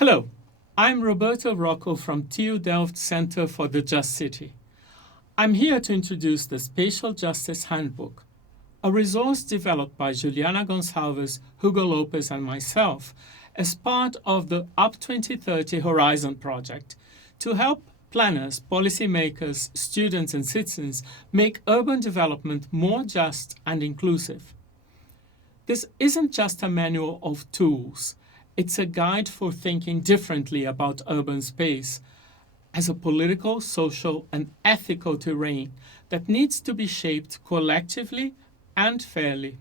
Hello, I'm Roberto Rocco from TU Delft Center for the Just City. I'm here to introduce the Spatial Justice Handbook, a resource developed by Juliana Gonçalves, Hugo Lopez, and myself as part of the Up 2030 Horizon project to help planners, policymakers, students, and citizens make urban development more just and inclusive. This isn't just a manual of tools. It's a guide for thinking differently about urban space as a political, social, and ethical terrain that needs to be shaped collectively and fairly.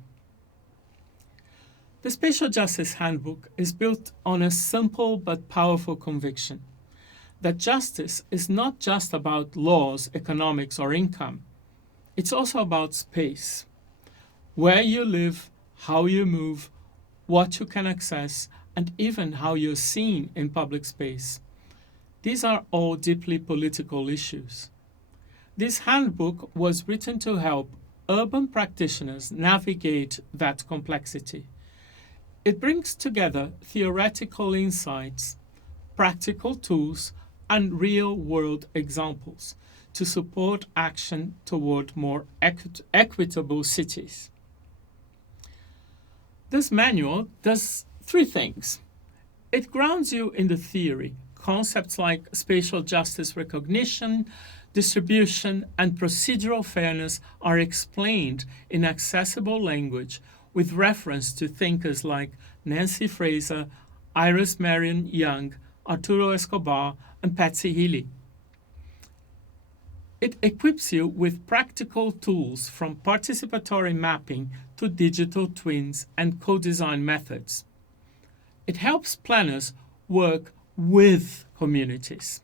The Spatial Justice Handbook is built on a simple but powerful conviction that justice is not just about laws, economics, or income. It's also about space, where you live, how you move, what you can access, and even how you're seen in public space. These are all deeply political issues. This handbook was written to help urban practitioners navigate that complexity. It brings together theoretical insights, practical tools, and real-world examples to support action toward more equitable cities. This manual does three things. It grounds you in the theory. Concepts like spatial justice recognition, distribution, and procedural fairness are explained in accessible language with reference to thinkers like Nancy Fraser, Iris Marion Young, Arturo Escobar, and Patsy Healy. It equips you with practical tools from participatory mapping to digital twins and co-design methods. It helps planners work with communities.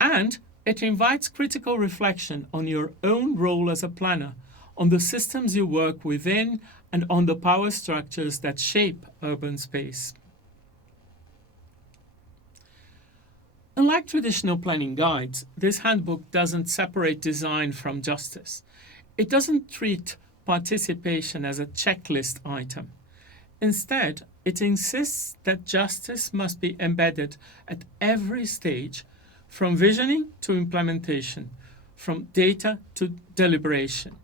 And it invites critical reflection on your own role as a planner, on the systems you work within, and on the power structures that shape urban space. Unlike traditional planning guides, this handbook doesn't separate design from justice. It doesn't treat participation as a checklist item. Instead, it insists that justice must be embedded at every stage, from visioning to implementation, from data to deliberation.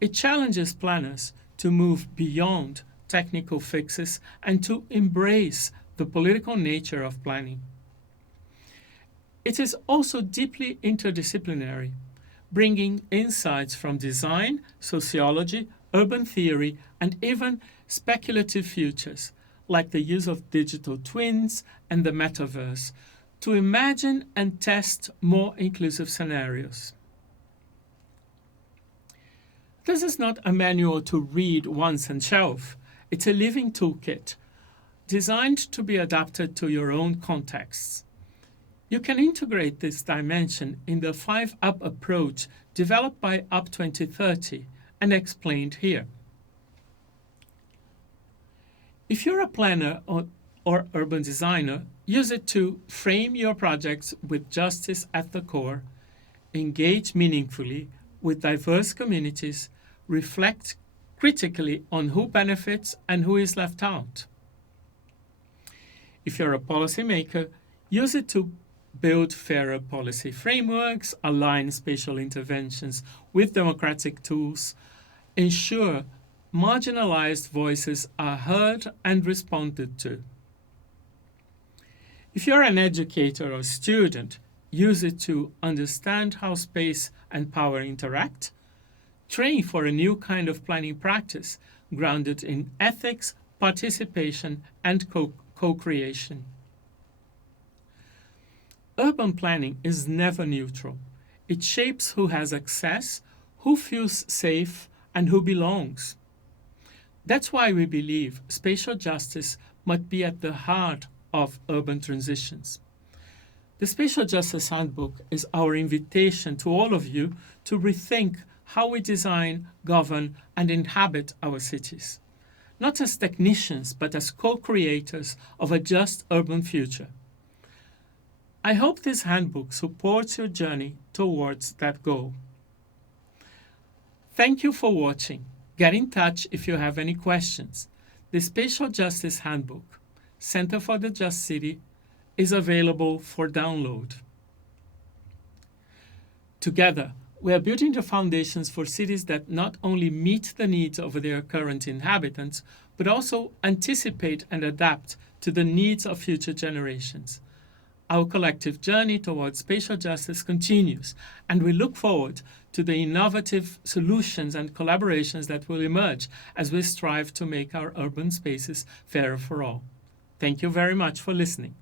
It challenges planners to move beyond technical fixes and to embrace the political nature of planning. It is also deeply interdisciplinary, bringing insights from design, sociology, urban theory, and even speculative futures, like the use of digital twins and the metaverse, to imagine and test more inclusive scenarios. This is not a manual to read once and shelf. It's a living toolkit, designed to be adapted to your own contexts. You can integrate this dimension in the 5-Up approach developed by Up 2030 and explained here. If you're a planner or urban designer, use it to frame your projects with justice at the core, engage meaningfully with diverse communities, reflect critically on who benefits and who is left out. If you're a policymaker, use it to build fairer policy frameworks, align spatial interventions with democratic tools, ensure marginalized voices are heard and responded to. If you're an educator or student, use it to understand how space and power interact, train for a new kind of planning practice grounded in ethics, participation, and co-creation. Urban planning is never neutral. It shapes who has access, who feels safe, and who belongs. That's why we believe spatial justice must be at the heart of urban transitions. The Spatial Justice Handbook is our invitation to all of you to rethink how we design, govern, and inhabit our cities, not as technicians, but as co-creators of a just urban future. I hope this handbook supports your journey towards that goal. Thank you for watching. Get in touch if you have any questions. The Spatial Justice Handbook. Center for the Just City, is available for download. Together, we are building the foundations for cities that not only meet the needs of their current inhabitants, but also anticipate and adapt to the needs of future generations. Our collective journey towards spatial justice continues, and we look forward to the innovative solutions and collaborations that will emerge as we strive to make our urban spaces fairer for all. Thank you very much for listening.